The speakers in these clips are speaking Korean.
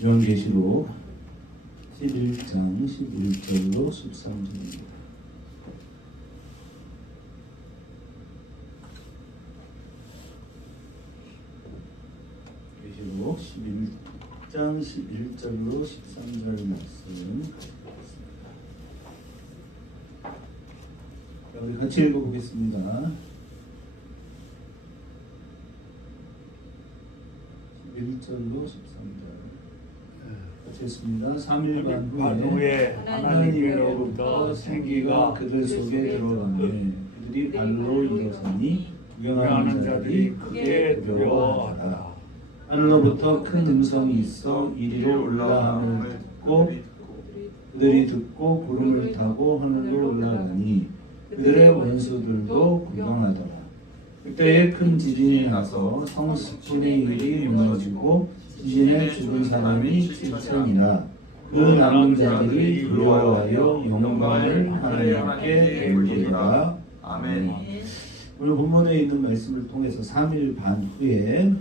요한계시록 11장 11절로 13절입니다. 계시록 11장 11절로 13절 말씀 가지고 있습니다. 자, 우리 같이 읽어보겠습니다. 11절로 13절 같이 했습니다. 3일 반 후에 하나님께로부터 생기가 그들 속에 들어가매 그들이 발로 일어서니 구경하는 자들이 크게 두려워하더라. 하늘로부터 큰 음성이 있어 이리로 올라함을 듣고 그들이 듣고 구름을 타고 하늘로 올라가니 그들의 원수들도 구경하더라. 그때에 큰 지진이 나서 성 10분의 1이 무너지고 지진에 죽은 사람이 7천이라. 그 남은 자들이 두려워하여 영광을 하나님께 돌리리라. 아멘. 오늘 본문에 있는 말씀을 통해서 3일 반 후에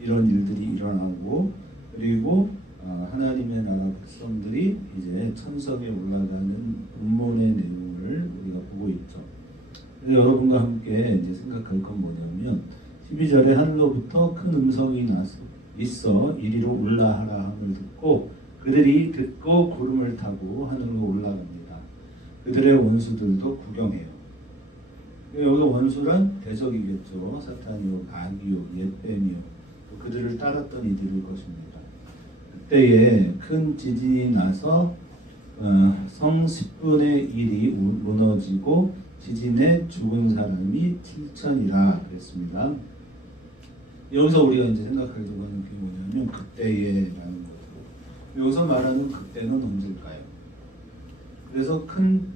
이런 일들이 일어나고 그리고 하나님의 나라 백성들이 이제 천성에 올라가는 본문의 내용을 우리가 보고 있죠. 여러분과 함께 이제 생각할 건 뭐냐면 12절에 하늘로부터 큰 음성이 나서 있어 이리로 올라하라 함을 듣고 그들이 듣고 구름을 타고 하늘로 올라갑니다. 그들의 원수들도 구경해요. 여기서 원수란 대적이겠죠. 사탄이요, 악이요, 옛뱀이요, 그들을 따랐던 이들일 것입니다. 그때에 큰 지진이 나서 성 10분의 1이 무너지고 지진에 죽은 사람이 7천이라 그랬습니다. 여기서 우리가 이제 생각하게 되는 게 뭐냐면 그때에라는 거고, 여기서 말하는 그때는 언제일까요? 그래서 큰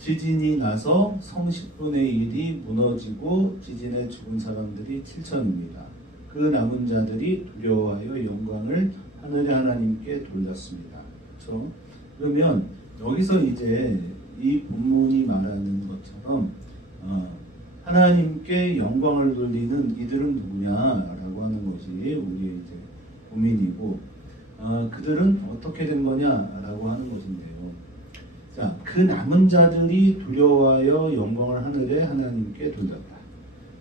지진이 나서 성 10분의 1이 무너지고 지진에 죽은 사람들이 7천입니다. 그 남은 자들이 두려워하여 영광을 하늘의 하나님께 돌렸습니다. 그렇죠? 그러면 여기서 이제 이 본문이 말하는 것처럼 하나님께 영광을 돌리는 이들은 누구냐라고 하는 것이 우리의 이제 고민이고, 그들은 어떻게 된 거냐라고 하는 것인데요. 자, 그 남은 자들이 두려워하여 영광을 하늘에 하나님께 돌렸다.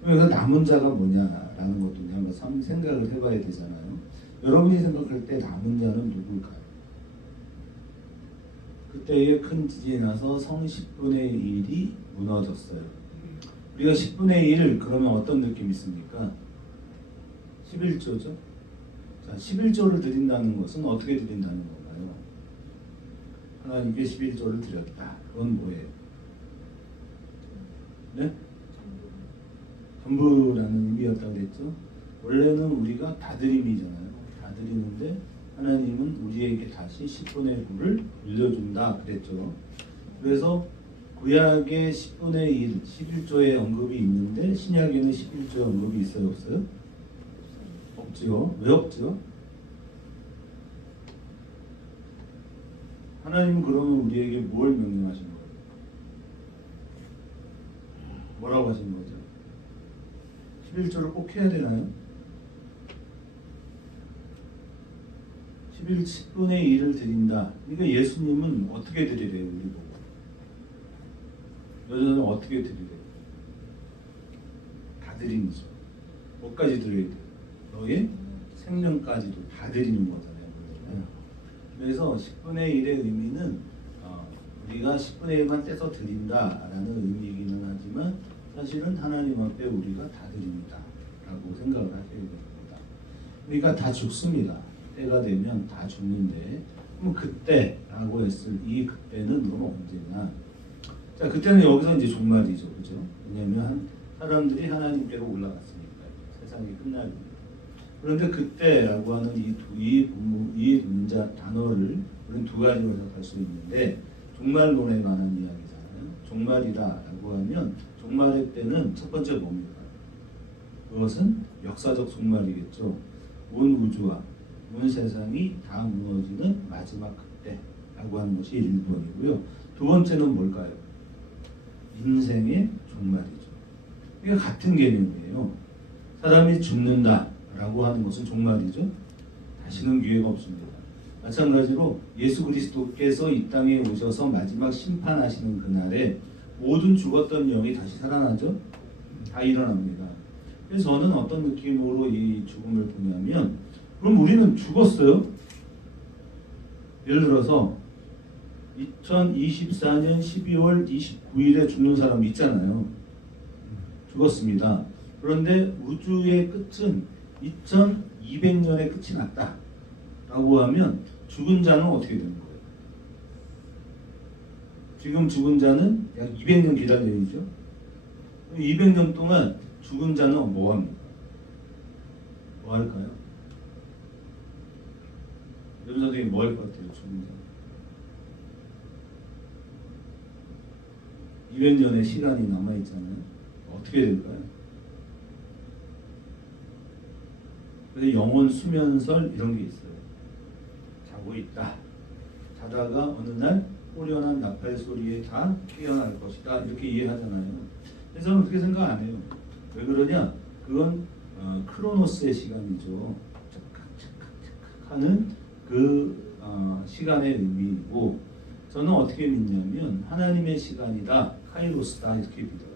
그래서 남은 자가 뭐냐라는 것도 한번 생각을 해봐야 되잖아요. 여러분이 생각할 때 남은 자는 누굴까요? 그때에 큰 지진이 나서 성 10분의 1이 무너졌어요. 우리가 10분의 1 그러면 어떤 느낌이 있습니까? 11조죠. 자, 11조를 드린다는 것은 어떻게 드린다는 건가요? 하나님께 11조를 드렸다. 그건 뭐예요? 네? 전부라는 의미였다고 그랬죠. 원래는 우리가 다드림이잖아요. 다 드리는데 하나님은 우리에게 다시 10분의 9를 물려준다 그랬죠. 그래서 구약에 10분의 1, 11조의 언급이 있는데 신약에는 11조의 언급이 있어요, 없어요? 없지요. 왜 없죠? 하나님은 그러면 우리에게 뭘 명령하신 거예요? 뭐라고 하신 거죠? 11조를 꼭 해야 되나요? 10분의 1을 드린다. 그러니까 예수님은 어떻게 드리래요? 우리 보고. 여자는 어떻게 드리래요? 다 드리는 거죠. 뭐까지 드려야 돼요? 너의 생명까지도 다 드리는 거잖아요. 그래서 10분의 1의 의미는 우리가 10분의 1만 떼서 드린다라는 의미이기는 하지만 사실은 하나님 앞에 우리가 다 드립니다 라고 생각을 하셔야 됩니다. 그러니까 다 죽습니다. 때가 되면 다 죽는데, 그럼 그때라고 했을 이 그때는 그럼 언제냐? 자, 그때는 여기서 이제 종말이죠, 그죠? 왜냐하면 사람들이 하나님께로 올라갔으니까 세상이 끝날입니다. 그런데 그때라고 하는 이 문자 단어를 우리는 두 가지로 해석할 수 있는데, 종말론에 관한 이야기잖아요. 종말이라고 하면 종말의 때는 첫 번째 뭡니까? 그것은 역사적 종말이겠죠. 온 우주와 온 세상이 다 무너지는 마지막 그때라고 하는 것이 1번이고요. 두 번째는 뭘까요? 인생의 종말이죠. 이게 같은 개념이에요. 사람이 죽는다라고 하는 것은 종말이죠. 다시는 기회가 없습니다. 마찬가지로 예수 그리스도께서 이 땅에 오셔서 마지막 심판하시는 그날에 모든 죽었던 영이 다시 살아나죠. 다 일어납니다. 그래서 저는 어떤 느낌으로 이 죽음을 보냐면, 그럼 우리는 죽었어요? 예를 들어서 2024년 12월 29일에 죽는 사람 있잖아요. 죽었습니다. 그런데 우주의 끝은 2200년에 끝이 났다 라고 하면 죽은 자는 어떻게 되는 거예요? 지금 죽은 자는 약 200년 기다려야죠. 200년 동안 죽은 자는 뭐 합니까? 뭐 할까요? 여러분 선생님 뭐 할 것 같아요? 죽은 자 200년의 시간이 남아있잖아요. 어떻게 될까요? 그래서 영혼 수면설 이런 게 있어요. 자고 있다. 자다가 어느 날 호련한 나팔 소리에 다 깨어날 것이다. 이렇게 이해하잖아요. 그래서 저는 그렇게 생각 안 해요. 왜 그러냐? 그건 크로노스의 시간이죠. 착각 하는 그 시간의 의미이고, 저는 어떻게 믿냐면 하나님의 시간이다, 카이로스다 이렇게 믿어요.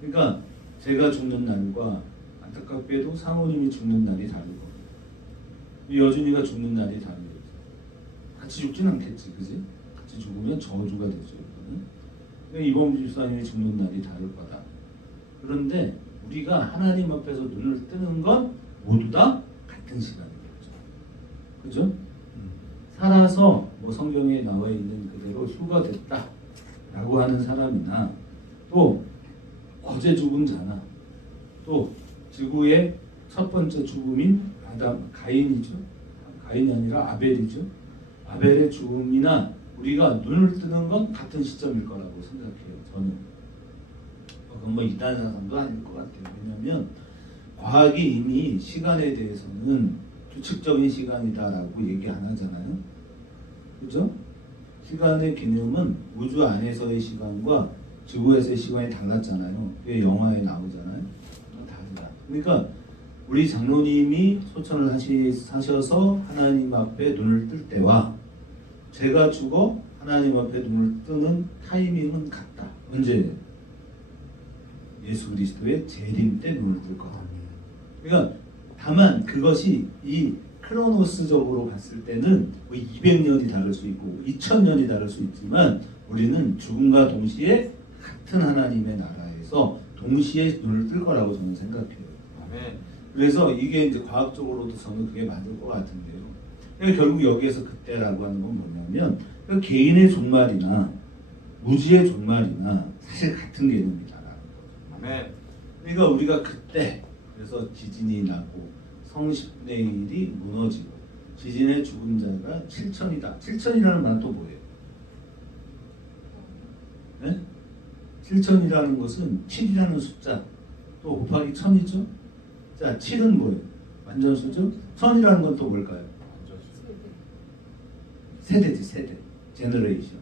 그러니까 제가 죽는 날과 안타깝게도 사모님이 죽는 날이 다르고 여준이가 죽는 날이 다르죠. 같이 죽진 않겠지, 그지? 같이 죽으면 저주가 되죠. 그러니까 이범주 집사님이 죽는 날이 다를 거다. 그런데 우리가 하나님 앞에서 눈을 뜨는 건 모두 다 같은 시간이겠죠. 그죠? 살아서 뭐 성경에 나와 있는 그대로 휴가 됐다 라고 하는 사람이나, 또 어제 죽은 자나, 또 지구의 첫 번째 죽음인 가인이죠. 가인이 아니라 아벨이죠. 아벨의 죽음이나 우리가 눈을 뜨는 건 같은 시점일 거라고 생각해요. 저는. 그건 뭐 이단 사상도 아닐 것 같아요. 왜냐하면 과학이 이미 시간에 대해서는 규칙적인 시간이다라고 얘기 안 하잖아요. 그죠? 시간의 개념은 우주 안에서의 시간과 지구에서의 시간이 달랐잖아요. 그게 영화에 나오잖아요. 다르다. 그러니까 우리 장로님이 소천을 하셔서 하나님 앞에 눈을 뜰 때와 제가 죽어 하나님 앞에 눈을 뜨는 타이밍은 같다. 언제? 예수 그리스도의 재림 때 눈을 뜰 거다. 그러니까 다만 그것이 이 크로노스적으로 봤을 때는 200년이 다를 수 있고 2000년이 다를 수 있지만, 우리는 죽음과 동시에 같은 하나님의 나라에서 동시에 눈을 뜰 거라고 저는 생각해요. 아멘. 그래서 이게 이제 과학적으로도 저는 그게 맞을 것 같은데요. 그러니까 결국 여기에서 그때라고 하는 건 뭐냐면, 그러니까 개인의 종말이나 무지의 종말이나 사실 같은 개념이다라는 거죠. 아멘. 그러니까 우리가 그때, 그래서 지진이 나고 성신의 일이 무너지고 지진의 죽은 자가 7천이다. 7천이라는 말은 또 뭐예요? 네? 7천이라는 것은 7이라는 숫자 또 곱하기 1000이죠. 자, 7은 뭐예요? 완전수죠. 1000이라는 건 또 뭘까요? 세대지, 세대. 제너레이션.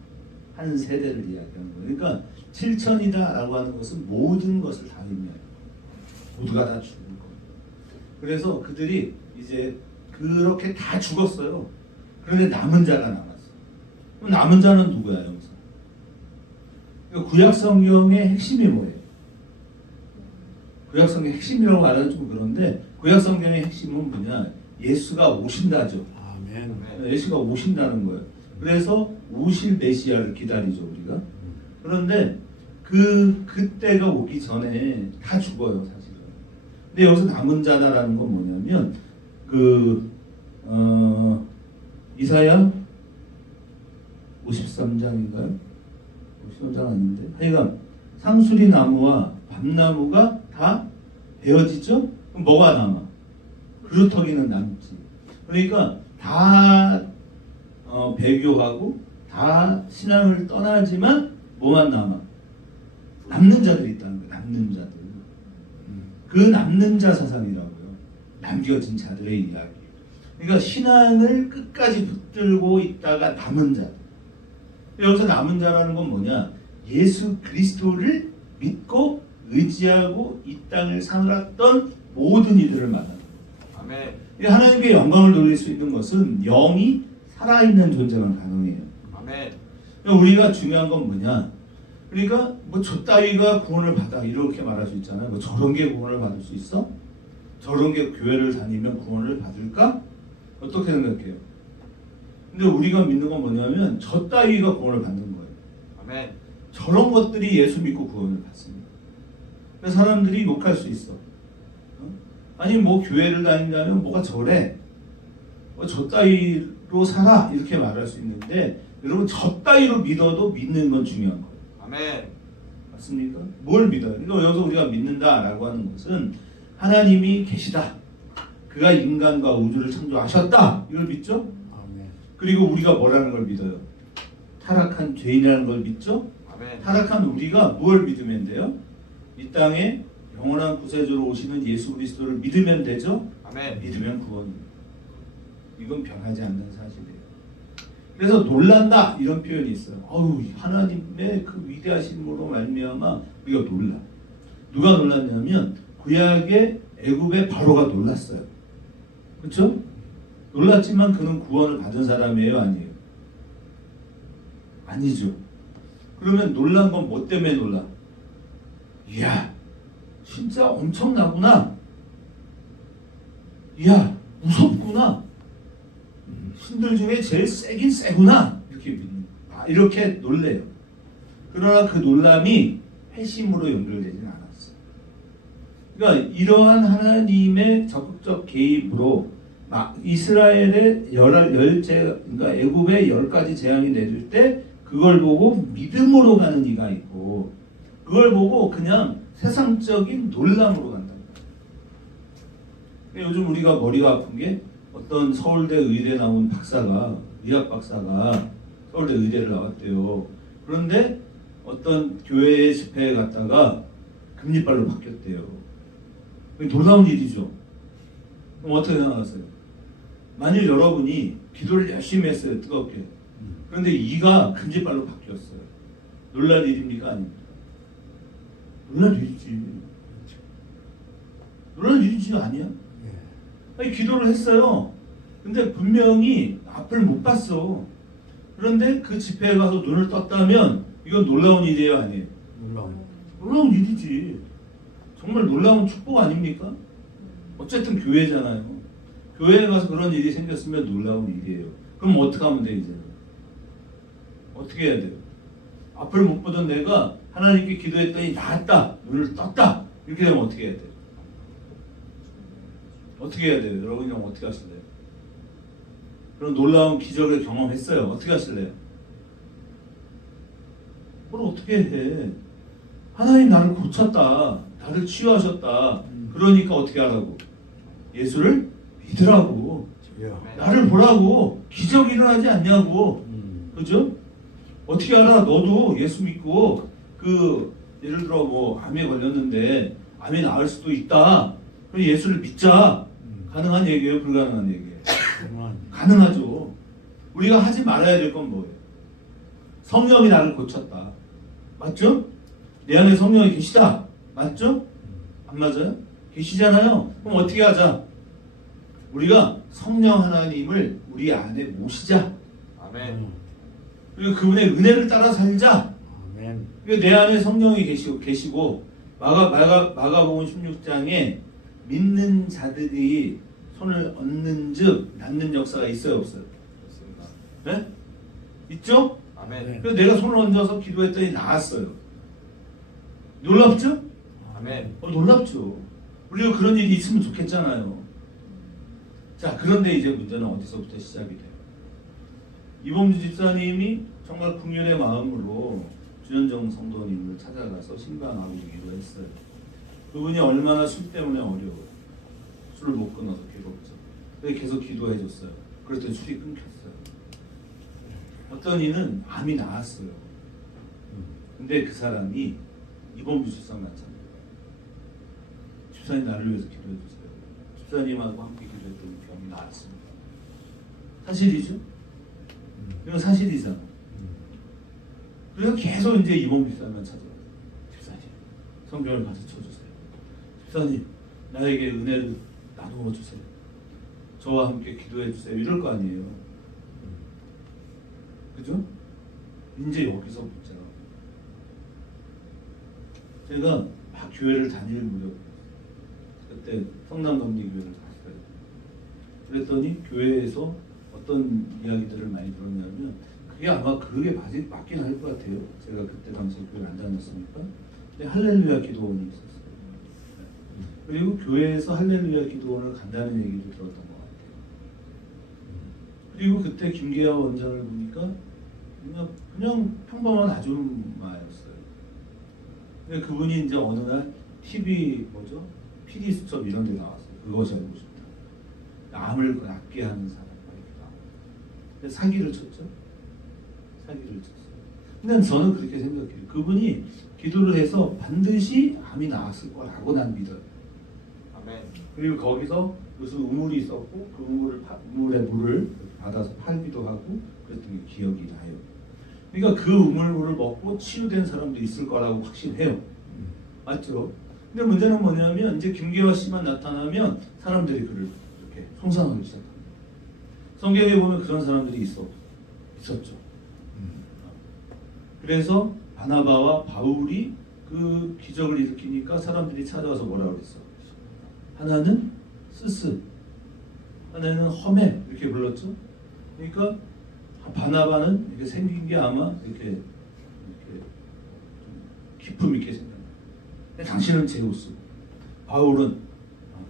한 세대를 이야기하는 거예요. 그러니까 7천이다라고 하는 것은 모든 것을 다 의미해요. 모두가 다 죽을 거예요. 그래서 그들이 이제 그렇게 다 죽었어요. 그런데 남은 자가 남았어. 그럼 남은 자는 누구야, 여기서? 그러니까 구약 성경의 핵심이 뭐예요? 구약 성경의 핵심이라고 말하는 좀 그런데, 구약 성경의 핵심은 뭐냐? 예수가 오신다죠. 아멘. 예수가 오신다는 거예요. 그래서 오실 메시아를 기다리죠, 우리가. 그런데 그때가 오기 전에 다 죽어요, 사실은. 근데 여기서 남은 자다라는 건 뭐냐면, 이사야 53장인가요? 53장 아닌데? 하여간 상수리 나무와 밤나무가 다 베어지죠? 그럼 뭐가 남아? 그루터기는 남지. 그러니까 다 배교하고 다 신앙을 떠나지만 뭐만 남아? 남는 자들이 있다는 거예요. 남는 자들. 그 남는 자 사상이라고요. 남겨진 자들의 이야기. 그러니까 신앙을 끝까지 붙들고 있다가 남은 자. 여기서 남은 자라는 건 뭐냐? 예수 그리스도를 믿고 의지하고 이 땅을 살았던 모든 이들을 말하는 거예요. 아멘. 이 하나님께 영광을 돌릴 수 있는 것은 영이 살아있는 존재만 가능해요. 아멘. 그러니까 우리가 중요한 건 뭐냐? 그러니까 뭐 저 따위가 구원을 받아 이렇게 말할 수 있잖아요. 뭐 저런 게 구원을 받을 수 있어? 저런 게 교회를 다니면 구원을 받을까? 어떻게 생각해요? 근데 우리가 믿는 건 뭐냐면 저 따위가 구원을 받는 거예요. 아멘. 저런 것들이 예수 믿고 구원을 받습니다. 그래서 사람들이 욕할 수 있어. 아니 뭐 교회를 다닌다면 뭐가 저래? 저 따위로 살아 이렇게 말할 수 있는데 여러분 저 따위로 믿어도 믿는 건 중요한 거예요. 아멘. 맞습니까? 뭘 믿어요? 그러니까 여기서 우리가 믿는다라고 하는 것은 하나님이 계시다. 그가 인간과 우주를 창조하셨다. 이걸 믿죠? 아멘. 그리고 우리가 뭐라는 걸 믿어요? 타락한 죄인이라는 걸 믿죠? 아멘. 타락한 우리가 뭘 믿으면 돼요? 이 땅에 영원한 구세주로 오시는 예수 그리스도를 믿으면 되죠? 아멘. 믿으면 구원입니다. 이건 변하지 않는 사실이에요. 그래서 놀란다 이런 표현이 있어요. 어우 하나님의 그 위대하심으로 말미암아 우리가 놀라. 누가 놀랐냐면 구약의 애굽의 바로가 놀랐어요. 그렇죠? 놀랐지만 그는 구원을 받은 사람이에요, 아니에요? 아니죠. 그러면 놀란 건 뭐 때문에 놀라? 이야, 진짜 엄청나구나. 이야, 무섭구나. 신들 중에 제일 세긴 세구나. 이렇게 놀래요. 그러나 그 놀람이 회심으로 연결되지는 않았어요. 그러니까 이러한 하나님의 적극적 개입으로 이스라엘의 그러니까 애굽의 10가지 재앙이 내릴 때 그걸 보고 믿음으로 가는 이가 있고 그걸 보고 그냥 세상적인 놀람으로 간다. 요즘 우리가 머리가 아픈 게 어떤 서울대 의대 나온 박사가 의학 박사가 서울대 의대를 나왔대요. 그런데 어떤 교회의 집회에 갔다가 금리빨로 바뀌었대요. 놀라운 일이죠. 그럼 어떻게 생각하세요? 만일 여러분이 기도를 열심히 했어요. 뜨겁게. 그런데 이가 금지발로 바뀌었어요. 놀랄 일입니까? 아닙니까? 놀랄 일이지. 놀랄 일이지 아니야? 아니 기도를 했어요. 근데 분명히 앞을 못 봤어. 그런데 그 집회에 가서 눈을 떴다면 이건 놀라운 일이에요 아니에요? 놀라운 일이지. 정말 놀라운 축복 아닙니까? 어쨌든 교회잖아요. 교회에 가서 그런 일이 생겼으면 놀라운 일이에요. 그럼 어떻게 하면 돼 이제? 어떻게 해야 돼요? 앞을 못 보던 내가 하나님께 기도했더니 나았다. 눈을 떴다. 이렇게 되면 어떻게 해야 돼요? 어떻게 해야 돼요? 여러분이 어떻게 하실래요? 그런 놀라운 기적을 경험했어요. 어떻게 하실래요? 뭘 어떻게 해? 하나님 나를 고쳤다. 나를 치유하셨다. 그러니까 어떻게 하라고? 예수를 믿으라고. 나를 보라고. 기적이 일어나지 않냐고. 그죠? 어떻게 알아? 너도 예수 믿고 예를 들어 뭐 암에 걸렸는데 암이 나을 수도 있다. 그럼 예수를 믿자. 가능한 얘기예요? 불가능한 얘기예요? 가능하죠. 우리가 하지 말아야 될 건 뭐예요? 성령이 나를 고쳤다. 맞죠? 내 안에 성령이 계시다. 맞죠? 안 맞아요? 계시잖아요. 그럼 어떻게 하자? 우리가 성령 하나님을 우리 안에 모시자. 아멘. 그리고 그분의 은혜를 따라 살자. 아멘. 그리고 내 안에 성령이 계시고 마가복음 16장에 믿는 자들이 손을 얻는 즉 낫는 역사가 있어요 없어요? 그렇습니다. 네? 있죠? 아멘. 그래서 내가 손을 얹어서 기도했더니 나았어요. 놀랍죠? 아멘. 놀랍죠. 우리가 그런 일이 있으면 좋겠잖아요. 자, 그런데 이제 문제는 어디서부터 시작이 돼요? 이범주 집사님이 정말 국민의 마음으로 주현정 성도님을 찾아가서 신방하고 기도했어요. 그분이 얼마나 술 때문에 어려워요. 술을 못 끊어서 괴롭죠. 그래서 계속 기도해줬어요. 그랬더니 술이 끊겼어요. 어떤 이는 암이 나았어요. 근데 그 사람이 이범주 집사님 마찬가지예요. 집사님 나를 위해서 기도해주세요. 집사님하고 함께 기도했더니 병이 나았습니다. 사실이죠? 이건 사실이잖아. 그래서 계속 이제 이범주 집사님만 찾아와요. 집사님, 성경을 가르쳐 주세요. 집사님, 나에게 은혜를 나누어 주세요. 저와 함께 기도해 주세요 이럴 거 아니에요. 그죠? 이제 여기서 묻자. 제가 막 교회를 다닐 무렵 그때 성남감리교회를 갔어요. 그랬더니 교회에서 어떤 이야기들을 많이 들었냐면 그게 아마 그게 맞긴 할 것 같아요. 제가 그때 당시에 교회를 안 다녔으니까. 근데 할렐루야 기도원이 있었어요. 그리고 교회에서 할렐루야 기도원을 간다는 얘기도 들었던 것 같아요. 그리고 그때 김계하 원장을 보니까 그냥 평범한 아줌마였어요. 근데 그분이 이제 어느 날 TV 뭐죠? PD 수첩 이런 데 나왔어요. 그것이 알고 싶다. 암을 낫게 하는 사람 근데 사기를 쳤죠. 사기를 쳤어요. 근데 저는 그렇게 생각해요. 그분이 기도를 해서 반드시 암이 나았을 거라고 난 믿어요. 아멘. 그리고 거기서 무슨 우물이 있었고 그 우물에 물을 받아서 팔기도 하고 그랬던 게 기억이 나요. 그러니까 그 우물물을 먹고 치유된 사람도 있을 거라고 확신해요. 맞죠? 근데 문제는 뭐냐면 이제 김계화 씨만 나타나면 사람들이 그를 이렇게 송상하기 시작합니다. 성경에 보면 그런 사람들이 있었죠. 그래서 바나바와 바울이 그 기적을 일으키니까 사람들이 찾아와서 뭐라고 그랬어? 하나는 스스, 하나는 허멜 이렇게 불렀죠. 그러니까 바나바는 이렇게 생긴 게 아마 이렇게 기품 있게 생겼다. 근데 당신은 제우스, 바울은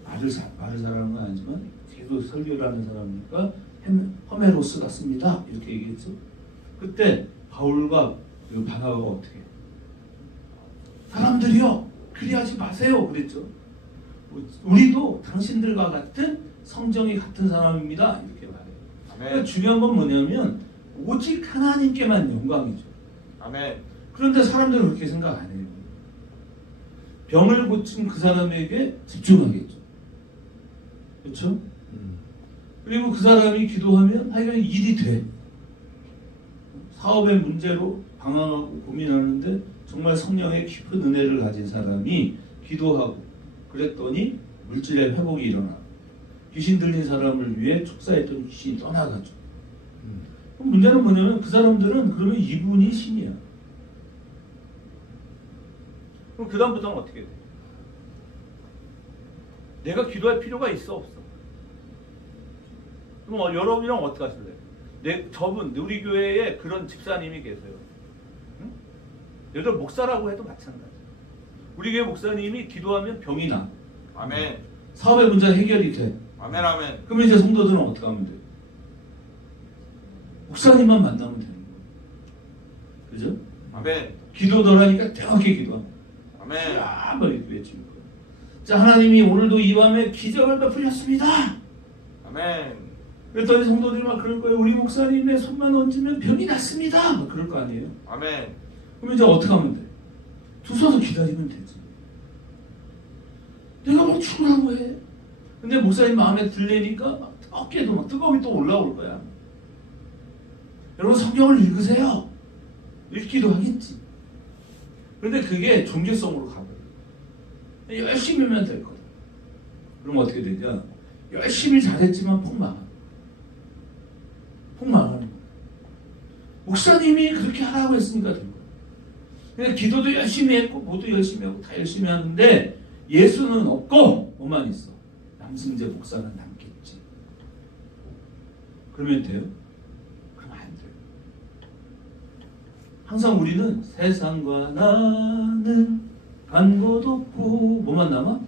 말을 잘하는 건 아니지만 계속 설교를 하는 사람이니까 허메로스 같습니다. 이렇게 얘기했죠. 그때 바울과 그 바나바가 어떻게 해요? 사람들이요 그리하지 마세요 그랬죠. 우리도 당신들과 같은 성정이 같은 사람입니다. 이렇게 말해요. 그러니까 중요한 건 뭐냐면 오직 하나님께만 영광이죠. 아멘. 그런데 사람들은 그렇게 생각 안 해요. 병을 고친 그 사람에게 집중하겠죠. 그렇죠? 그리고 그 사람이 기도하면 하여간 일이 돼. 사업의 문제로 방황하고 고민하는데 정말 성령의 깊은 은혜를 가진 사람이 기도하고 그랬더니 물질의 회복이 일어나. 귀신 들린 사람을 위해 축사했던 귀신이 떠나가죠. 그럼 문제는 뭐냐면 그 사람들은 그러면 이분이 신이야. 그럼 그 다음부터는 어떻게 돼? 내가 기도할 필요가 있어 없어? 그럼 여러분이랑 어떻게 하실래요? 저분 우리 교회에 그런 집사님이 계세요. 응? 예를 들어 목사라고 해도 마찬가지. 우리 교회 목사님이 기도하면 병이 나. 아멘. 사업의 문제 해결이 돼. 아멘. 아멘. 그러면 이제 성도들은 어떻게 하면 돼? 목사님만 만나면 되는 거예요. 그죠? 아멘. 기도더라니까 정확히 기도합니다. 아멘. 한번 외치는 거예요. 자, 하나님이 오늘도 이 밤에 기적을 베풀렸습니다. 아멘. 그랬더니 성도들이 막 그럴 거예요. 우리 목사님의 손만 얹으면 병이 낫습니다. 막 그럴 거 아니에요. 아멘. 그럼 이제 어떻게 하면 돼? 두 서서 기다리면 되지. 내가 뭐 죽으라고 해. 근데 목사님 마음에 들리니까 막 어깨도 막 뜨거움이 또 올라올 거야. 여러분 성경을 읽으세요. 읽기도 하겠지. 그런데 그게 종교성으로 가버려. 열심히 하면 될 거다. 그럼 어떻게 되냐? 열심히 잘했지만 폭망하는 거야. 목사님이 그렇게 하라고 했으니까 된 거야. 그냥 기도도 열심히 했고 모두 열심히 하고 다 열심히 하는데 예수는 없고 뭐만 있어? 남승재 목사는 남겠지. 그러면 돼요? 그러면 안 돼요. 항상 우리는 세상과 나는 간 곳 없고 뭐만 남아?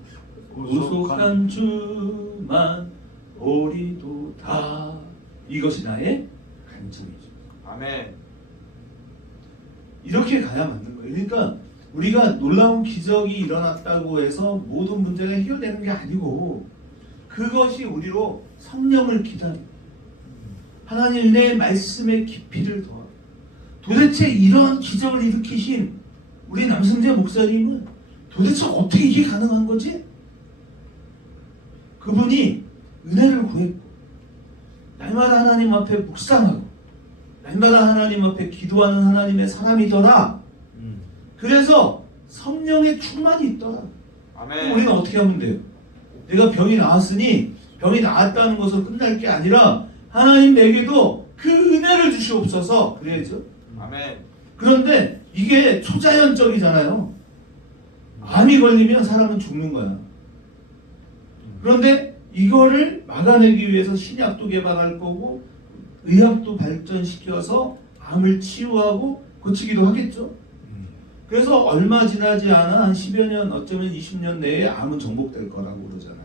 구속한 주만 우리도 다 이것이 나의 간증이죠. 아멘. 이렇게 가야 맞는 거예요. 그러니까 우리가 놀라운 기적이 일어났다고 해서 모든 문제가 해결되는 게 아니고 그것이 우리로 성령을 기다리고 하나님의 말씀의 깊이를 더하고 도대체 이러한 기적을 일으키신 우리 남승재 목사님은 도대체 어떻게 이게 가능한 거지? 그분이 은혜를 구했고 날마다 하나님 앞에 묵상하고 날마다 하나님 앞에 기도하는 하나님의 사람이더라. 그래서 성령의 충만이 있더라. 아멘. 우리는 어떻게 하면 돼요? 내가 병이 나았으니 병이 나았다는 것으로 끝날 게 아니라 하나님 내게도 그 은혜를 주시옵소서 그래야죠. 아멘. 그런데 이게 초자연적이잖아요. 암이 걸리면 사람은 죽는 거야. 그런데 이거를 막아내기 위해서 신약도 개발할 거고 의학도 발전시켜서 암을 치유하고 고치기도 하겠죠. 그래서 얼마 지나지 않아 한 10여 년 어쩌면 20년 내에 암은 정복될 거라고 그러잖아요.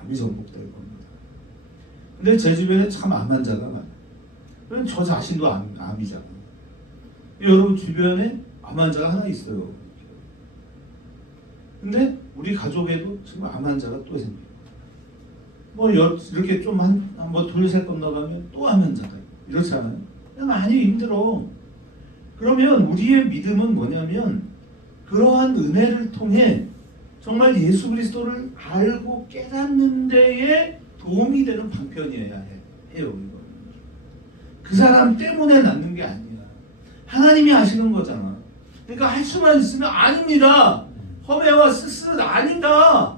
암이 정복될 겁니다. 근데 제 주변에 참 암 환자가 많아요. 그럼 저 자신도 암이잖아요. 여러분 주변에 암 환자가 하나 있어요. 근데 우리 가족에도 지금 암 환자가 또 생겨요. 뭐 이렇게 좀 뭐 둘셋 건너가면 또 암 환자가 있고 이렇잖아요. 많이 힘들어. 그러면 우리의 믿음은 뭐냐면 그러한 은혜를 통해 정말 예수 그리스도를 알고 깨닫는 데에 도움이 되는 방편이어야 해요. 이거는. 그 사람 때문에 낫는 게 아니야. 하나님이 하시는 거잖아. 그러니까 할 수만 있으면 아닙니다. 험해와 쓸쓸 아니다.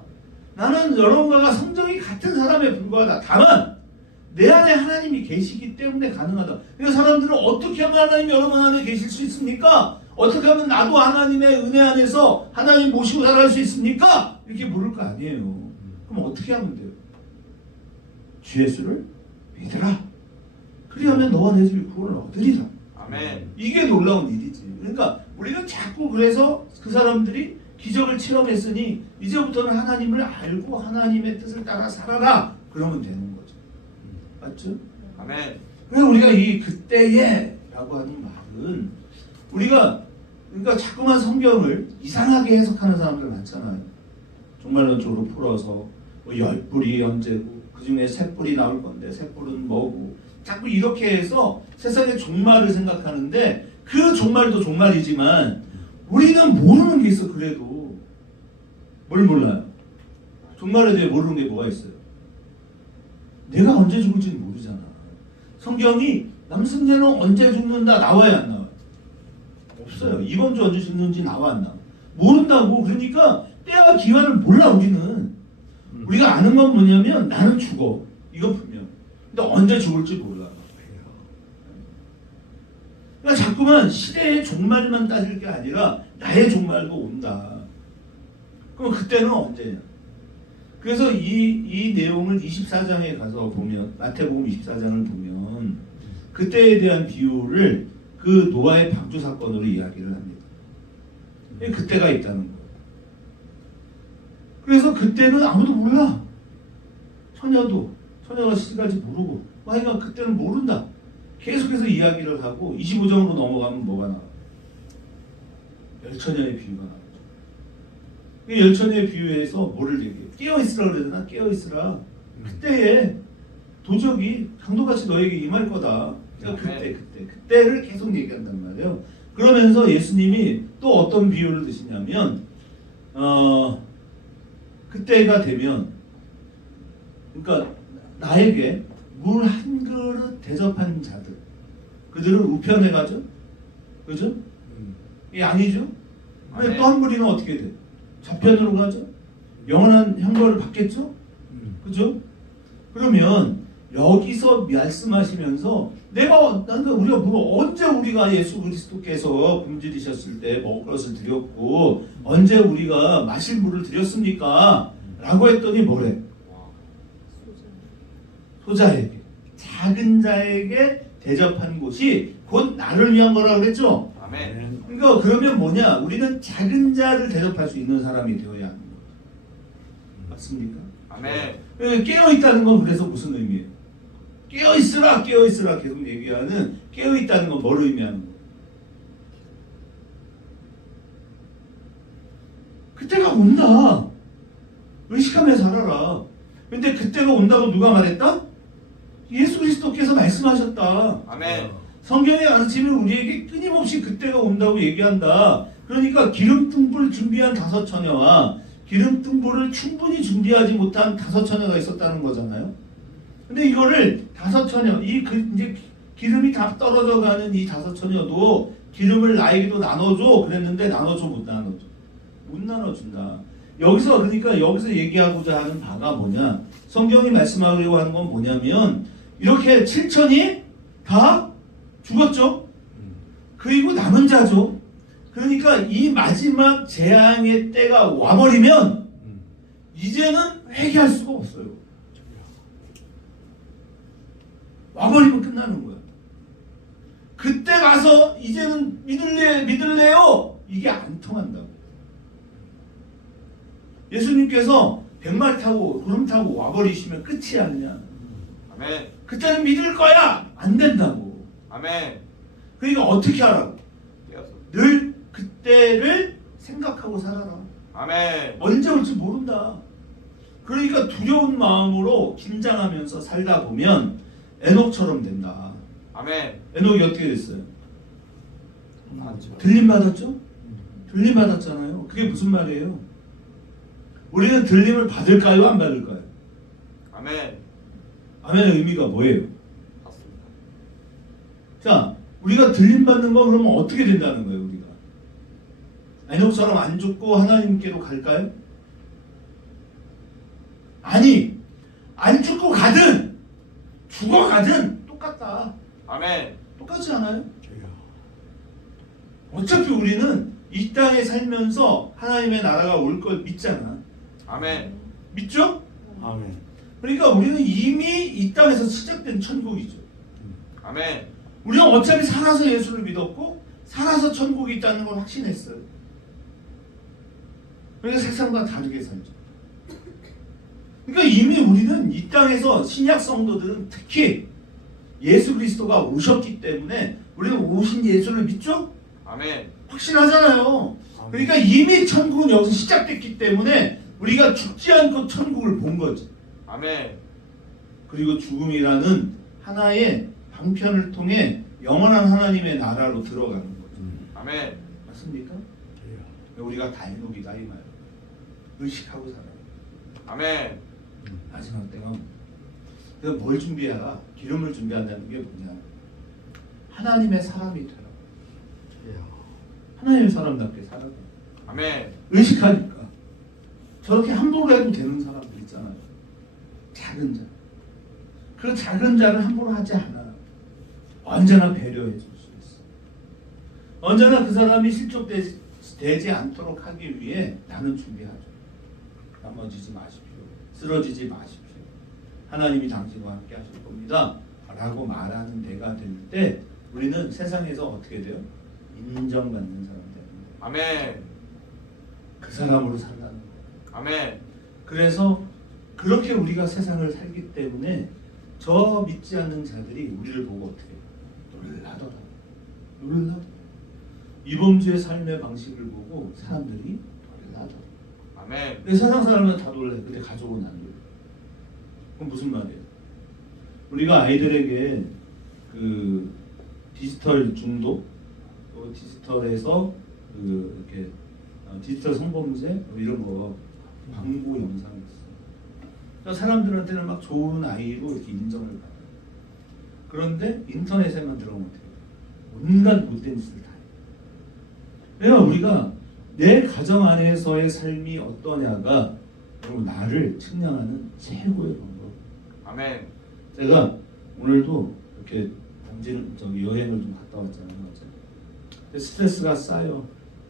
나는 여러분과 성정이 같은 사람에 불과하다. 다만 내 안에 하나님이 계시기 때문에 가능하다. 그러니까 사람들은 어떻게 하면 하나님이 여러분 안에 계실 수 있습니까? 어떻게 하면 나도 하나님의 은혜 안에서 하나님 모시고 살아갈 수 있습니까? 이렇게 물을 거 아니에요. 그럼 어떻게 하면 돼요? 주 예수를 믿으라. 그리하면 너와 내 집이 구원을 얻으리라. 아멘. 이게 놀라운 일이지. 그러니까 우리가 자꾸 그래서 그 사람들이 기적을 체험했으니 이제부터는 하나님을 알고 하나님의 뜻을 따라 살아라. 그러면 되는 거죠. 맞죠? 아멘. 그래서 우리가 이 그때에 라고 하는 말은 우리가 그러니까 자꾸만 성경을 이상하게 해석하는 사람들 많잖아요. 종말론적으로 풀어서 뭐 10뿔이 언제고 그 중에 3뿔이 나올 건데 3뿔은 뭐고 자꾸 이렇게 해서 세상의 종말을 생각하는데 그 종말도 종말이지만 우리는 모르는 게 있어. 그래도 뭘 몰라요? 종말에 대해 모르는 게 뭐가 있어요? 내가 언제 죽을지는 모르잖아. 성경이 남승재는 언제 죽는다 나와야 안 나와요? 없어요. 이번 주 언제 죽는지 나와 안 나와? 모른다고. 그러니까 때와 기한을 몰라. 우리는 우리가 아는 건 뭐냐면 나는 죽어. 이건 분명. 근데 언제 죽을지 몰라. 그러니까 자꾸만 시대의 종말만 따질 게 아니라 나의 종말도 온다. 그럼 그때는 언제냐? 그래서 이 내용을 24장에 가서 보면 마태복음 24장을 보면 그때에 대한 비유를 그 노아의 방주 사건으로 이야기를 합니다. 그때가 있다는 거예요. 그래서 그때는 아무도 몰라. 처녀가 시집갈지 모르고 하여간 그때는 모른다. 계속해서 이야기를 하고 25장으로 넘어가면 뭐가 나와요? 열처녀의 비유가 나오죠. 열처녀의 비유에서 뭐를 얘기해요? 깨어있으라 그러잖아. 깨어있으라. 그때에 도적이 강도같이 너에게 임할 거다. 그러니까 그때를 계속 얘기한단 말이에요. 그러면서 예수님이 또 어떤 비유를 드시냐면 그때가 되면 그러니까 나에게 물 한 그릇 대접한 자들 그들은 우편에 가죠? 그죠? 이게 아니죠? 근데 또 한 무리는 어떻게 돼? 좌편으로 가죠? 영원한 형벌을 받겠죠? 그죠? 그러면 여기서 말씀하시면서 우리가 예수 그리스도께서 굶주리셨을 때 먹을 것을 드렸고 언제 우리가 마실 물을 드렸습니까? 라고 했더니 뭐래? 소자에게 작은 자에게 대접한 곳이 곧 나를 위한 거라고 그랬죠? 아멘. 그러니까 그러면 뭐냐? 우리는 작은 자를 대접할 수 있는 사람이 되어야 하는 거죠. 맞습니까? 아멘. 깨어있다는 건 그래서 무슨 의미예요? 깨어있으라 계속 얘기하는 깨어있다는 건 뭘 의미하는 거예요? 그때가 온다. 의식하며 살아라. 근데 그때가 온다고 누가 말했다? 예수 그리스도께서 말씀하셨다. 아멘. 성경의 가르침이 우리에게 끊임없이 그때가 온다고 얘기한다. 그러니까 기름등불 준비한 5처녀와 기름등불을 충분히 준비하지 못한 5처녀가 있었다는 거잖아요. 근데 이거를 5처녀, 이제 기름이 다 떨어져 가는 이 5처녀도 기름을 나에게도 나눠줘 그랬는데 나눠줘 못 나눠줘? 못 나눠준다. 여기서 그러니까 여기서 얘기하고자 하는 바가 뭐냐? 성경이 말씀하려고 하는 건 뭐냐면 이렇게 7천이 다 죽었죠. 그리고 남은 자죠. 그러니까 이 마지막 재앙의 때가 와버리면 이제는 회개할 수가 없어요. 와버리면 끝나는 거야. 그때 가서 이제는 믿을래요? 이게 안 통한다고. 예수님께서 100마리 타고 구름 타고 와버리시면 끝이 아니냐. 아멘. 그때는 믿을 거야. 안 된다고. 아멘. 그러니까 어떻게 하라고? 깨어서. 늘 그때를 생각하고 살아라. 아멘. 언제 올지 모른다. 그러니까 두려운 마음으로 긴장하면서 살다 보면 에녹처럼 된다. 아멘. 에녹이 어떻게 됐어요? 맞죠. 들림 받았죠? 들림 받았잖아요. 그게 무슨 말이에요? 우리는 들림을 받을까요? 안 받을까요? 아멘. 아멘의 의미가 뭐예요? 맞습니다. 자, 우리가 들림 받는 거 그러면 어떻게 된다는 거예요, 우리가? 에녹처럼 안 죽고 하나님께로 갈까요? 아니, 안 죽고 가든 죽어가든 똑같다. 아멘. 똑같지 않아요? 어차피 우리는 이 땅에 살면서 하나님의 나라가 올 걸 믿잖아. 아멘. 믿죠? 아멘. 그러니까 우리는 이미 이 땅에서 시작된 천국이죠. 아멘. 우리는 어차피 살아서 예수를 믿었고 살아서 천국이 있다는 걸 확신했어요. 그러니까 세상과 다르게 살죠. 그러니까 이미 우리는 이 땅에서 신약 성도들은 특히 예수 그리스도가 오셨기 때문에 우리는 오신 예수를 믿죠? 아멘. 확신하잖아요. 그러니까 이미 천국은 여기서 시작됐기 때문에 우리가 죽지 않고 천국을 본 거지. 아멘. 그리고 죽음이라는 하나의 방편을 통해 영원한 하나님의 나라로 들어가는 거죠. 아멘. 맞습니까? 우리가 다 에녹이다 이 말. 의식하고 살아요. 아멘. 마지막 때가 그래서 뭘 준비하라? 기름을 준비한다는 게 뭐냐? 하나님의 사람이 되라. 하나님의 사람답게 살아라. 아멘. 의식하니까 저렇게 함부로 해도 되는 사람들 있잖아요. 작은 자. 그 작은 자를 함부로 하지 않아. 언제나 배려해 줄 수 있어. 언제나 그 사람이 실족되지 않도록 하기 위해 나는 준비하죠. 넘어지지 마십시오. 쓰러지지 마십시오. 하나님이 당신과 함께 하실 겁니다. 라고 말하는 때가 될 때 우리는 세상에서 어떻게 돼요? 인정받는 사람 되는 거예요. 아멘. 그 사람으로 살라는 거예요. 아멘. 그래서 그렇게 우리가 세상을 살기 때문에 저 믿지 않는 자들이 우리를 보고 어떻게 놀라더라. 놀라더라. 이범주의 삶의 방식을 보고 사람들이 놀라더라. 아멘. 근데 세상 사람은 다 놀라요. 근데 가족은 안 놀라요. 그럼 무슨 말이에요? 우리가 아이들에게 그 디지털 중독, 또 디지털에서 그 이렇게 디지털 성범죄 뭐 이런 거 광고 영상이 있어. 그러니까 사람들한테는 막 좋은 아이로 이렇게 인정을 받아요. 그런데 인터넷에만 들어오면 어떻게 해요? 온갖 못된 짓을 다 해요. 그러니까 우리가 내 가정 안에서의 삶이 어떠냐가 여러분 나를 측량하는 최고의 방법. 아멘. 제가 오늘도 이렇게 여행을 좀 갔다 왔잖아요. 어제. 근데 스트레스가 쌓여.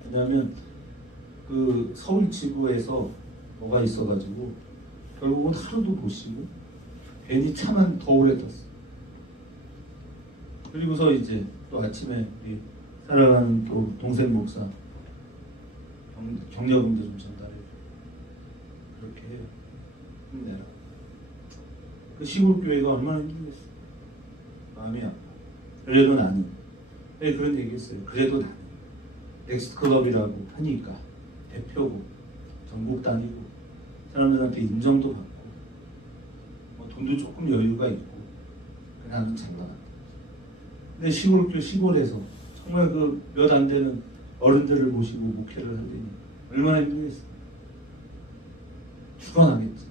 왜냐하면 그 서울 지구에서 뭐가 있어가지고 결국은 하루도 못 쉬고 괜히 차만 더 오래 탔어. 그리고서 이제 또 아침에 우리 사랑하는 또 동생 목사 격려 문제 좀 전달해 줘. 그렇게 해요. 힘내라. 그 시골 교회가 얼마나 힘들겠어. 마음이 아파. 그래도 나는 그런 얘기했어요. 그래도 나는 넥스트클럽이라고 하니까 대표고 전국 다니고 사람들한테 인정도 받고 뭐 돈도 조금 여유가 있고 나는 장난한다. 근데 시골에서 정말 그 몇 안 되는 어른들을 모시고 목회를 하려니 얼마나 힘들겠어. 죽어나겠지.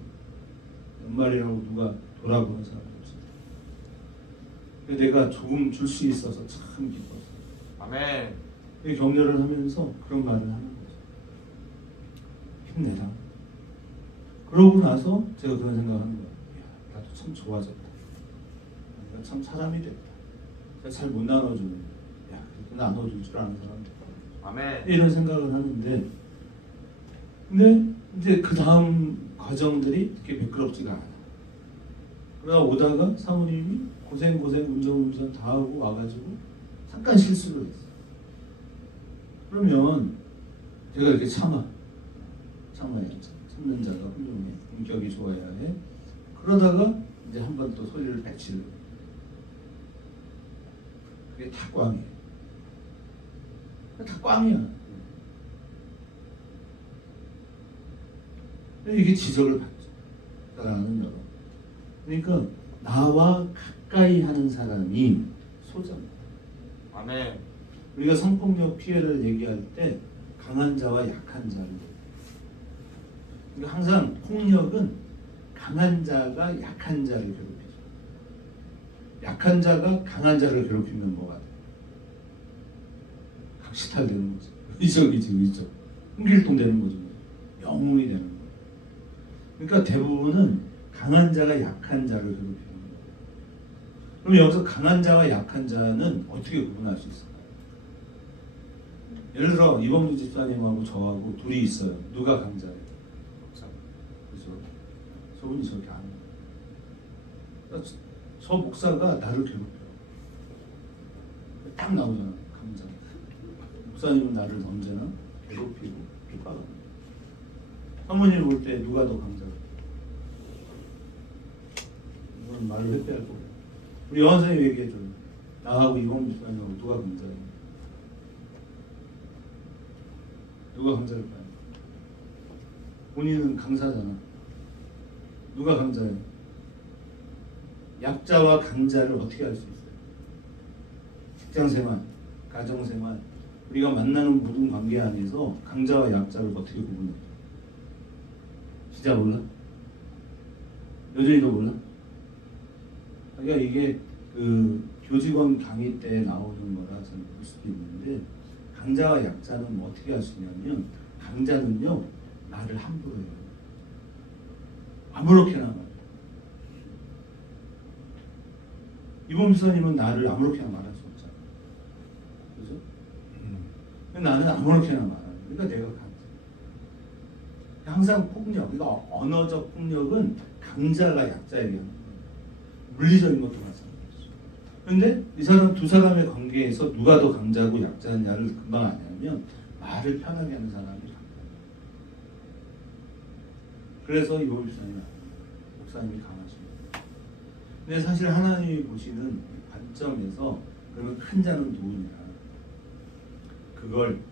연말이라고 누가 돌아보는 사람도 없어. 근데 내가 조금 줄 수 있어서 참 기뻤어. 아멘. 격려를 하면서 그런 말을 하는 거죠. 힘내라. 그러고 나서 제가 그런 생각하는 거야. 야, 나도 참 좋아졌다. 내가 참 사람이 됐다. 내가 잘 못 나눠주는. 야, 그렇게 나눠줄 줄 아는 사람 됐다. 아멘. 이런 생각을 하는데, 근데 이제 그 다음 과정들이 그렇게 매끄럽지가 않아. 그러다 오다가 사모님이 고생 운전 다 하고 와가지고 잠깐 실수를 했어. 그러면 제가 이렇게 참아야지. 참는 자가 훌륭해. 인격이 좋아야 해. 그러다가 이제 한 번 또 소리를 뱉치려. 그게 다 꽝이에요. 다 꽝이야. 이게 지적을 받죠. 사랑하는 여러분. 그러니까 나와 가까이 하는 사람이 소자입니다. 아멘. 우리가 성폭력 피해를 얘기할 때 강한 자와 약한 자를. 그러니까 항상 폭력은 강한 자가 약한 자를 괴롭히죠. 약한 자가 강한 자를 괴롭히면 뭐가 돼? 각시탈되는 거지. 의적. 흥길동 되는 거죠. 영웅이 되는 거예요. 그러니까 대부분은 강한 자가 약한 자를 괴롭히는 거예요. 그럼 여기서 강한 자와 약한 자는 어떻게 구분할 수 있을까요? 예를 들어 이범주 집사님하고 저하고 둘이 있어요. 누가 강자예요? 그렇죠? 저분이 저렇게 안 해요. 그러니까 저 목사가 나를 괴롭혀요. 딱 나오잖아. 강자. 목사님은 나를 언제나 괴롭히고 핍박합니다. 사모님 볼 때 누가 더 강자예요? 이건 말을 회피할 거고. 우리 여한 선생님 얘기해줘요. 나하고 이범주 집사님하고 누가 강자예요? 누가 강자일까요? 본인은 강사잖아. 누가 강자예요? 약자와 강자를 어떻게 알 수 있어요? 직장생활, 가정생활, 우리가 만나는 모든 관계 안에서 강자와 약자를 어떻게 구분해요? 진짜 몰라? 여전히도 몰라? 그러니까 이게 그 교직원 강의 때 나오는 거라 저는 볼 수도 있는데, 강자와 약자는 뭐 어떻게 할 수 있냐면, 강자는요 나를 함부로 해요. 아무렇게나 말해요. 이범 지사님은 나를 아무렇게나 말할 수 없잖아. 그죠? 나는 아무렇게나 말하는. 그러니까 내가 강자. 항상 폭력, 그러니까 언어적 폭력은 강자가 약자에게 하는 거예요. 물리적인 것도 마찬가지죠. 그런데 이 사람 두 사람의 관계에서 누가 더 강자고 약자냐를 금방 아냐면 말을 편하게 하는 사람이 강자예요. 그래서 이범 목사님이 강하십니다. 근데 사실 하나님이 보시는 관점에서 그러면 큰 자는 누구냐?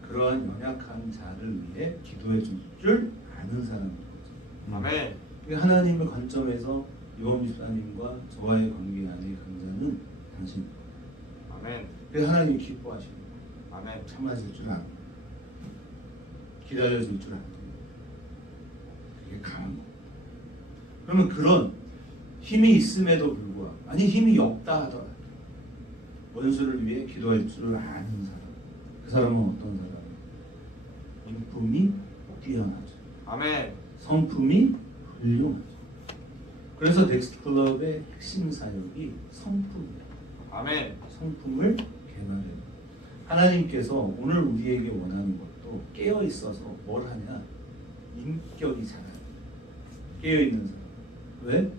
그러한 연약한 자를 위해 기도해 줄 줄 아는 사람인 거죠. 아멘. 하나님의 관점에서 이범 집사님과 저와의 관계 안의 강자는 당신입니다. 아멘. 그래서 하나님이 기뻐하시는 거예요. 아멘. 참아줄 줄 아는, 기다려줄 줄 아는, 그게 강한 거. 그러면 그런 힘이 있음에도 불구하고, 아니 힘이 없다 하더라도 원수를 위해 기도할 줄 아는 사람, 그 사람은 어떤 사람이에요? 인품이 뛰어나죠. 아멘. 성품이 훌륭하죠. 그래서 넥스트 클럽의 핵심 사역이 성품이에요. 아멘. 성품을 개발해요. 하나님께서 오늘 우리에게 원하는 것도 깨어 있어서 뭘 하냐? 인격이 자라요. 깨어 있는 사람. 왜?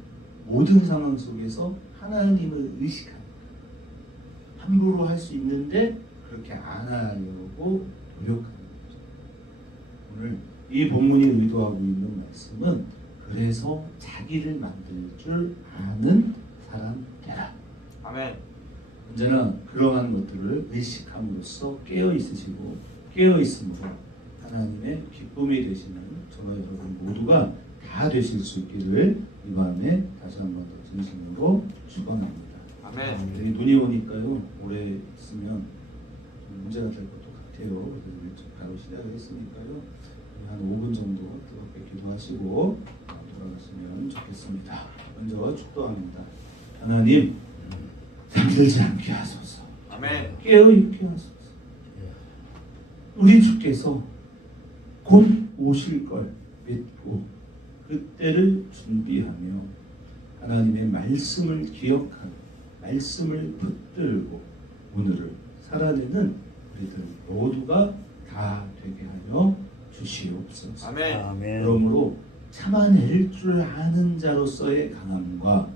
모든 상황 속에서 하나님을 의식하는 거예요. 함부로 할 수 있는데 그렇게 안 하려고 노력하는 거죠. 오늘 이 본문이 의도하고 있는 말씀은 그래서 자기를 만들 줄 아는 사람 되라. 아멘. 언제나 그러한 것들을 의식함으로써 깨어 있으시고 깨어 있음으로 하나님의 기쁨이 되시는 저와 여러분 모두가 다 되실 수 있기를 이 밤에 다시 한번 더 진심으로 축원합니다. 아멘. 되게 눈이 오니까요 오래 있으면 좀 문제가 될 것도 같아요. 그래서 일찍 바로 시작을 했으니까요 한 5분 정도 뜨겁게 기도하시고 돌아가시면 좋겠습니다. 먼저 축도합니다. 하나님 잠들지 않게 하소서. 아멘. 깨어있게 하소서. 우리 주께서 곧 오실 걸 믿고 그때를 준비하며 하나님의 말씀을 기억하는 말씀을 붙들고 오늘을 살아내는 우리들 모두가 다 되게 하여 주시옵소서. 아멘. 아멘. 그러므로 참아낼 줄 아는 자로서의 강함과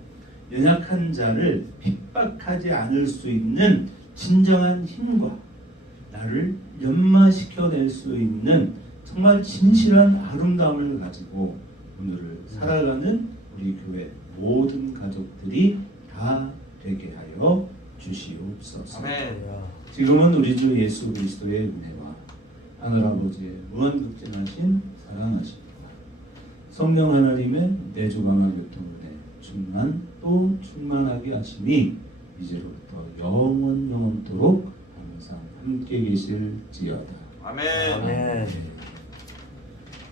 연약한 자를 핍박하지 않을 수 있는 진정한 힘과 나를 연마시켜낼 수 있는 정말 진실한 아름다움을 가지고 오늘을 살아가는 우리 교회 모든 가족들이 다 되게 하여 주시옵소서. 아멘. 지금은 우리 주 예수 그리스도의 은혜와 하늘아버지의 무한극진하신 사랑하심과 성령 하나님의 내주감화 교통은혜 충만 또 충만하게 하심이 이제로부터 영원토록 항상 함께 계실지어다. 아멘. 아멘.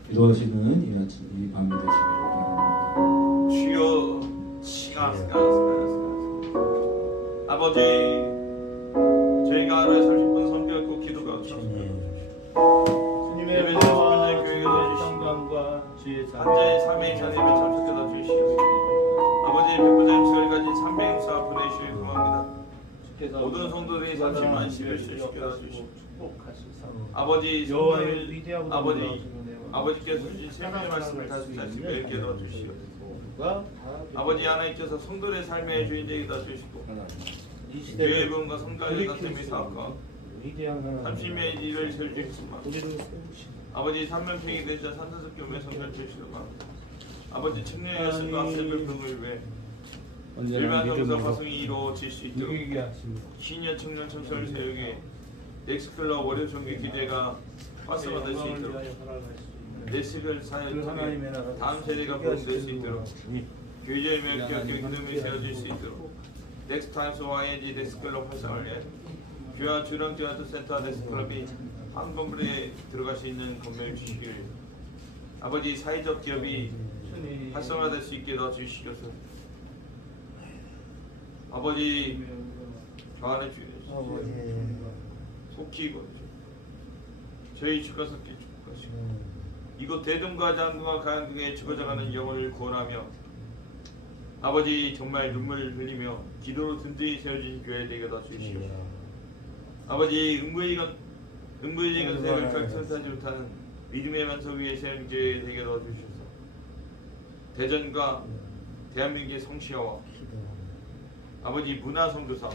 기도하시는 이 아침이 밤이 되시기를 바랍니다. 주여 시간스가 아버지 저희가 하루에 30분 성경읽고 기도가 없습니다. 주님의 예배드리는 은혜와 교회가 주의 되시고 평강과 주의 한자의 삼위의 하나님의 참석해다 주시옵소서. 아버지 백부장님 저를 가진 300사 보내주시기 구합니다. 모든 성도들이 30만 11씩 시켜다 주시고 아버지 여호와의 성령을 위대하고 아버지께서 주신 생명의 말씀을 다시 맺게 도와주시옵소서. 아버지 하나님께서 성도의 삶의 주인되게 도와주시고 교회의 부흥과 성장의 다됨의 사업과 삼십의 일을 세워주시옵소서. 아버지 삼면평이 되자 산사적 교회 성전 주시옵소서. 아버지 청년의 여신과 학생들 등을 위해 일반 성서 파송이 이루어질 수 있도록 신년 청년 청소를 세우게 넥스클럽 월요 종교 기대가 활성화될 수 있도록 넥스클 사역을 통해 다음 세대가 보존될 수 있도록 교제의 명격과 기름이 세워질 수 있도록 넥스타임스 YNG 넥스클럽 활성화를 위해 교화 주령교화센터 넥스클럽이 한 건물에 들어갈 수 있는 건물을 주시기를 아버지 사회적 기업이 활성화될 수 있게 도와주시옵소서. 아버지 교환해 주시옵소서. 속히 이거죠. 저희 주가 섞여 축복하시고 이곳 대동과 장군과 가양궁에 죽어져가는 영혼을 구원하며 아버지 정말 눈물을 흘리며 기도로 든든히 세워진 교회 되게 도와주시옵소서. 아버지 은부의 건색을 결선하지 못하는 믿음의 만석 위에 세운 교회 되게 도와주시옵소서. 대전과 대한민국의 성시화와 아버지 문화선교사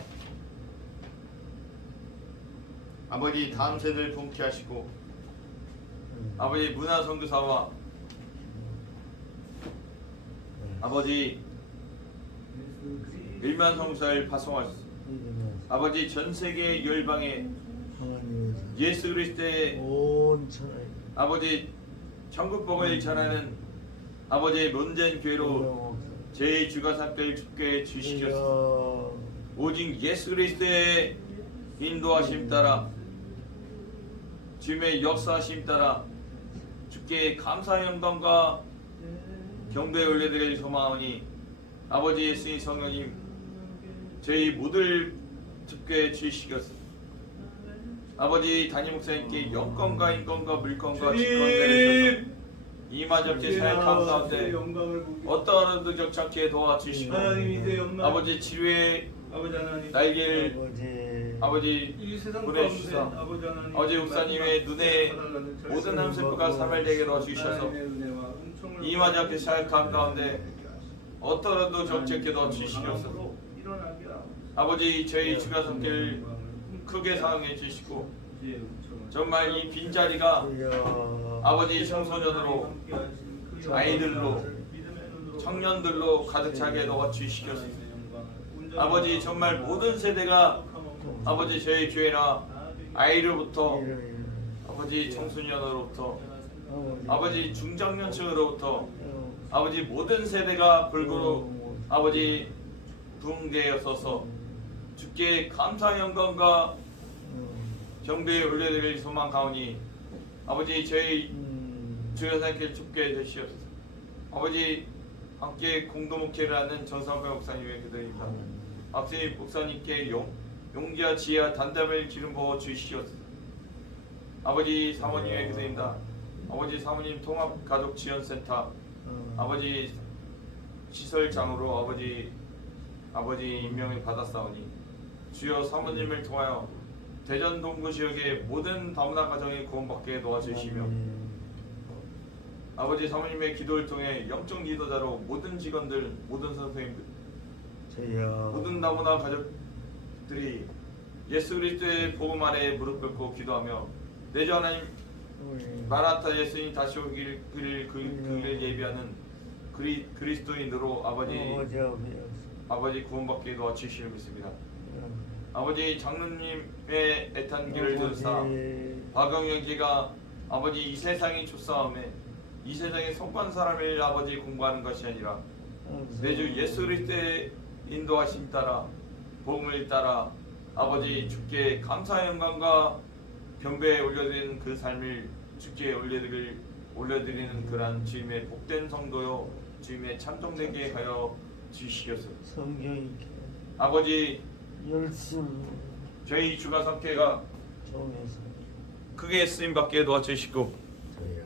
아버지 다음 세대를 봉케 하시고 아버지 문화선교사와 아버지 일만성사를 파송하셨습니다. 아버지 전세계 열방에 예수 그리스도의 아버지 천국복을 전하는 아버지의 문재인 교회로 제 주가 삼길 죽게 주시옵소서. 오직 예수 그리스도의 인도하심 따라 주님의 역사하심 따라 주께 감사 영광과 경배 올려드릴 소망하오니 아버지 예수님 성령님 저희 모두를 죽게 주시옵소서. 아버지 담임 목사님께 영권과 인권과 물권과 직권을 내리셔서 이마저께 사역하는 가운데 어떠한 일도 적지 도와주시고 아버지 치료의 날개를 아버지 보내주시사 아버지 목사님의 눈에 모든 함세포가 사멸되게 도와주셔서 이마저께 사역하는 가운데 어떠한 일도 적지 도와주시옵소서. 아버지 저희 주가 손길 크게 사랑해 주시고 정말 이 빈자리가 아버지 청소년으로 아이들로 청년들로 가득 차게 도와주시옵소서. 아버지 정말 모든 세대가 아버지 저희 교회나 아이로부터 아버지 청소년으로부터 아버지 중장년층으로부터 아버지 모든 세대가 골고루 아버지 부흥되었어서 주께 감사 영광과 경배에 올려드릴 소망 가오니 아버지 저희 주여사님께 죽게 되시옵소서. 아버지 함께 공동목회를 하는 정상배 목사님의 기도입니다. 앞서니 목사님께 용기와 지혜와 단담을 기름 부어 주시옵소서. 아버지 사모님의 기도입니다. 아버지 사모님 통합가족지원센터 아버지 시설장으로 아버지 임명을 받았사오니 주여 사모님을 통하여 대전 동구 지역의 모든 다문화 가정이 구원받게 도와주시며 아버지 사모님의 기도를 통해 영적 리더자로 모든 직원들, 모든 선생님들, 모든 다문화 가족들이 예수 그리스도의 복음 아래 무릎 꿇고 기도하며 내주 하나님 마라타 예수님 다시 오길 그를 예비하는 그리스도인으로 아버지 구원받게 도와주시는 믿습니다. 아버지 장로님의 애탄기를 들으사 박영영지가 아버지 이 세상이 조사함에 이 세상의 성관 사람을 아버지 공부하는 것이 아니라 내주 예수 그리스도의 인도하심 따라 복음을 따라 아버지 주께 감사의 영광과 경배에 올려드리는 그 삶을 주께 올려드리는 그러한 주님의 복된 성도요 주님의 참정되게 하여 주시옵소서. 성경이 아버지 열심히 저희 주가석회가 정해서 크게 쓰임받게 도와주시고 저야